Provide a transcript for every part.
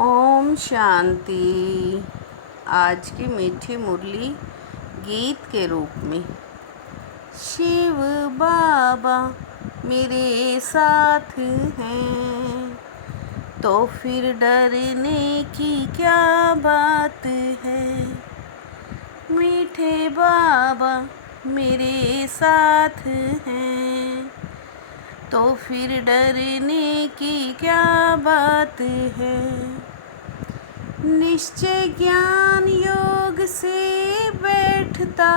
ओम शांति। आज की मीठी मुरली गीत के रूप में। शिव बाबा मेरे साथ हैं, तो फिर डरने की क्या बात है। मीठे बाबा मेरे साथ हैं, तो फिर डरने की क्या बात है। निश्चय ज्ञान योग से बैठता,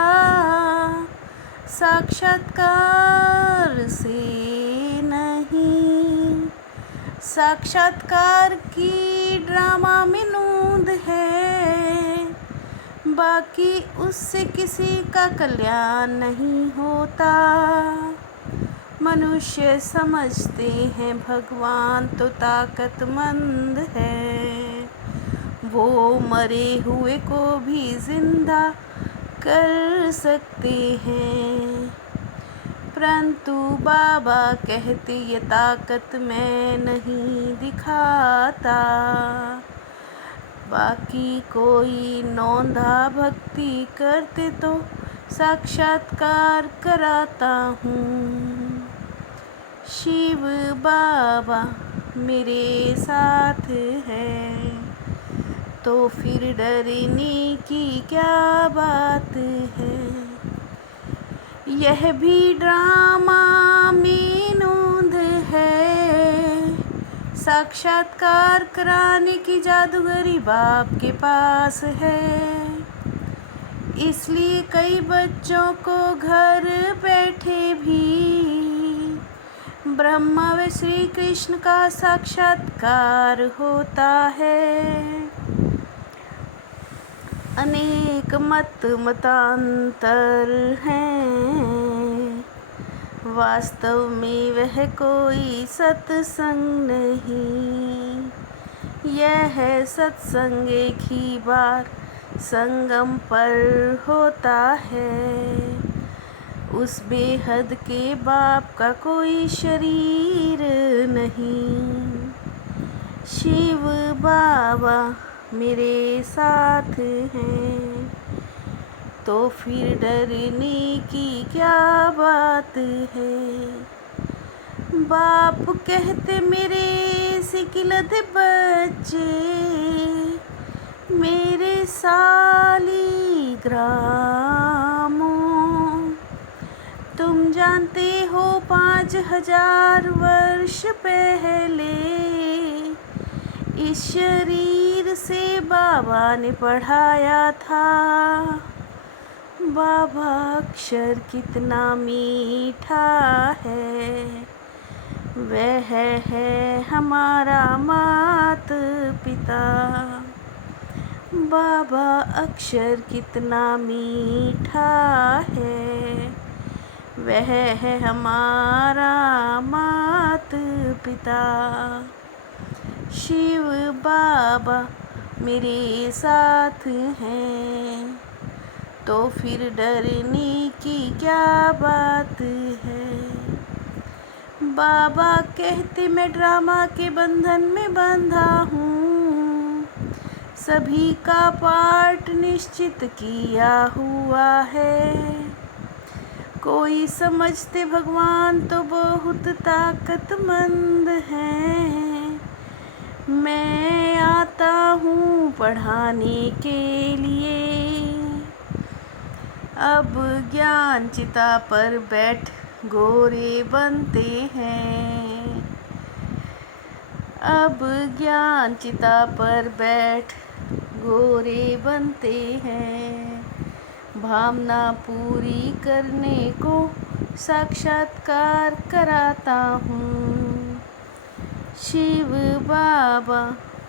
साक्षात्कार से नहीं। साक्षात्कार की ड्रामा में नूंद है, बाकी उससे किसी का कल्याण नहीं होता। मनुष्य समझते हैं भगवान तो ताकतमंद है, वो मरे हुए को भी जिंदा कर सकते हैं। परंतु बाबा कहते ये ताकत मैं नहीं दिखाता, बाकी कोई नौंधा भक्ति करते तो साक्षात्कार कराता हूँ। शिव बाबा मेरे साथ है, तो फिर डरने की क्या बात है। यह भी ड्रामा में नूंद है, साक्षात्कार कराने की जादूगरी बाप के पास है। इसलिए कई बच्चों को घर बैठे भी ब्रह्मा व श्री कृष्ण का साक्षात्कार होता है। अनेक मतांतर हैं, वास्तव में वह कोई सत्संग नहीं। यह सत्संग एक ही बार संगम पर होता है, उस बेहद के बाप का कोई शरीर नहीं। शिव बाबा मेरे साथ हैं, तो फिर डरने की क्या बात है। बाप कहते मेरे सिकिलत बच्चे, मेरे सालीग्रामों, तुम जानते हो 5000 वर्ष पहले इस शरीर से बाबा ने पढ़ाया था। बाबा अक्षर कितना मीठा है, वह है हमारा मात पिता। बाबा अक्षर कितना मीठा है, वह है हमारा मात पिता। शिव बाबा मेरे साथ हैं, तो फिर डरने की क्या बात है। बाबा कहते मैं ड्रामा के बंधन में बंधा हूँ, सभी का पार्ट निश्चित किया हुआ है। कोई समझते भगवान तो बहुत ताकतमंद हैं, मैं आता हूँ पढ़ाने के लिए। अब ज्ञान चिता पर बैठ गोरे बनते हैं, अब ज्ञान चिता पर बैठ गोरे बनते हैं। भावना पूरी करने को साक्षात्कार कराता हूँ। शिव बाबा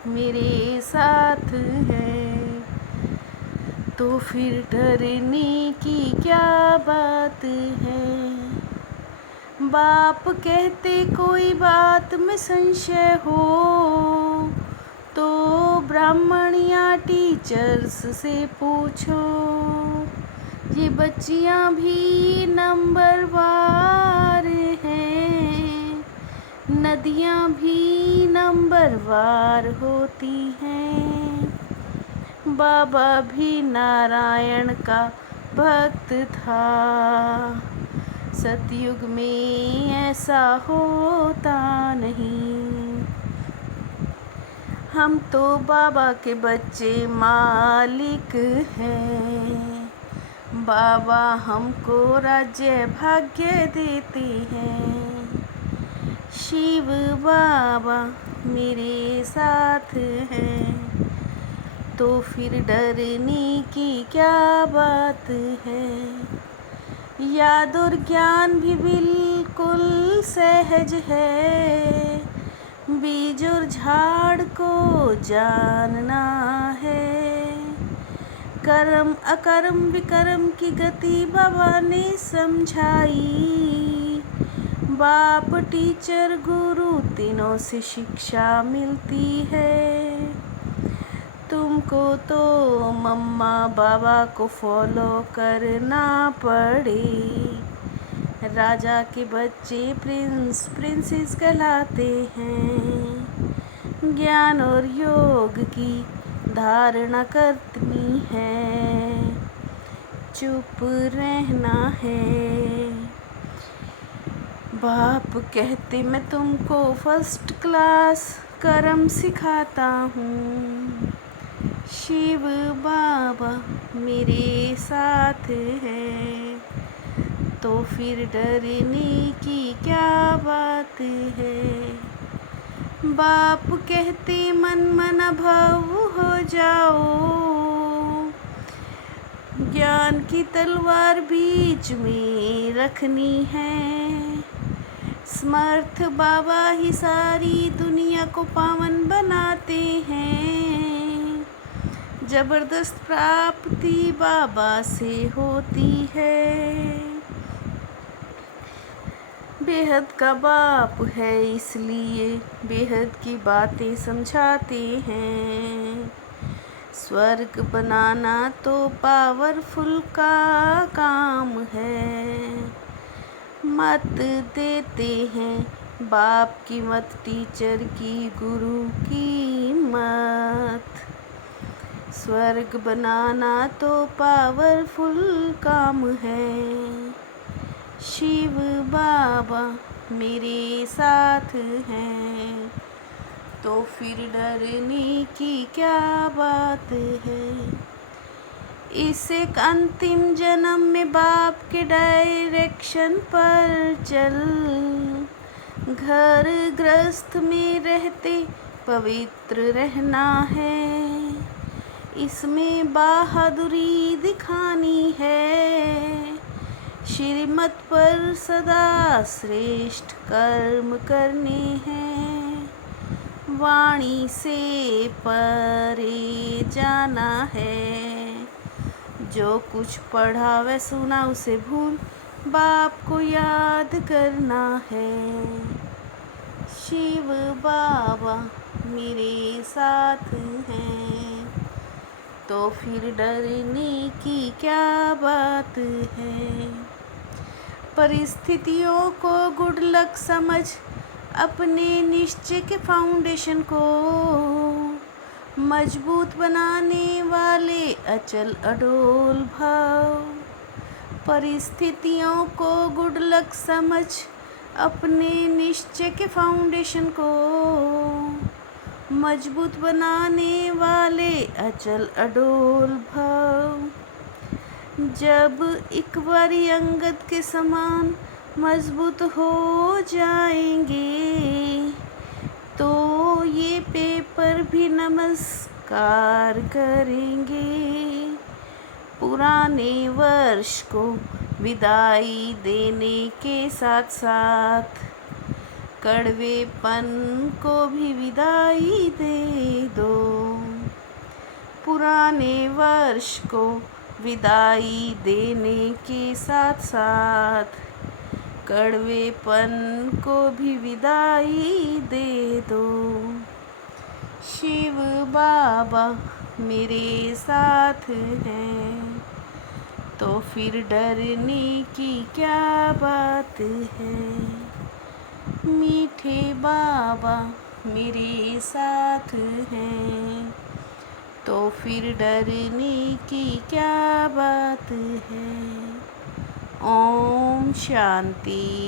मेरे साथ है, तो फिर डरने की क्या बात है। बाप कहते कोई बात में संशय हो तो ब्राह्मण या टीचर्स से पूछो। ये बच्चियाँ भी नंबरवार हैं, नदियाँ भी नंबरवार होती हैं। बाबा भी नारायण का भक्त था। सतयुग में ऐसा होता नहीं। हम तो बाबा के बच्चे मालिक हैं। बाबा हमको राज्य भाग्य देते हैं। शिव बाबा मेरे साथ हैं, तो फिर डरने की क्या बात है। याद और ज्ञान भी बिल्कुल सहज है। बीज और झाड़ को जानना है। कर्म अकर्म विकर्म की गति बाबा ने समझाई। बाप टीचर गुरु तीनों से शिक्षा मिलती है। तुमको तो मम्मा बाबा को फॉलो करना पड़े। राजा के बच्चे प्रिंस प्रिंसेस कहलाते हैं। ज्ञान और योग की धारणा करनी है। चुप रहना है। बाप कहते मैं तुमको फर्स्ट क्लास कर्म सिखाता हूँ। शिव बाबा मेरे साथ है, तो फिर डरने की क्या बात है। बाप कहते मन मन भव हो जाओ। ज्ञान की तलवार बीच में रखनी है। समर्थ बाबा ही सारी दुनिया को पावन बनाते हैं। जबरदस्त प्राप्ति बाबा से होती है। बेहद का बाप है इसलिए बेहद की बातें समझाते हैं। स्वर्ग बनाना तो पावरफुल का काम है। मत देते हैं बाप की मत, टीचर की, गुरु की मत। स्वर्ग बनाना तो पावरफुल काम है। शिव बाबा मेरे साथ हैं, तो फिर डरने की क्या बात है। इस एक अंतिम जन्म में बाप के डायरेक्शन पर चल। घर गृहस्थ में रहते पवित्र रहना है। इसमें बहादुरी दिखानी है। श्रीमत पर सदा श्रेष्ठ कर्म करने हैं। वाणी से परे जाना है। जो कुछ पढ़ा व सुना उसे भूल बाप को याद करना है। शिव बाबा मेरे साथ हैं, तो फिर डरने की क्या बात है। परिस्थितियों को गुड लक समझ अपने निश्चय के फाउंडेशन को मजबूत बनाने वाले अचल अडोल भाव। परिस्थितियों को गुड लक समझ अपने निश्चय के फाउंडेशन को मजबूत बनाने वाले अचल अडोल भाव। जब एक बारी अंगद के समान मजबूत हो जाएंगे, तो ये पेपर भी नमस्कार करेंगे। पुराने वर्ष को विदाई देने के साथ साथ कड़वेपन को भी विदाई दे दो। पुराने वर्ष को विदाई देने के साथ साथ कड़वेपन को भी विदाई दे दो। शिव बाबा मेरे साथ हैं, तो फिर डरने की क्या बात है। मीठे बाबा मेरे साथ हैं, तो फिर डरने की क्या बात है। ओम शांति।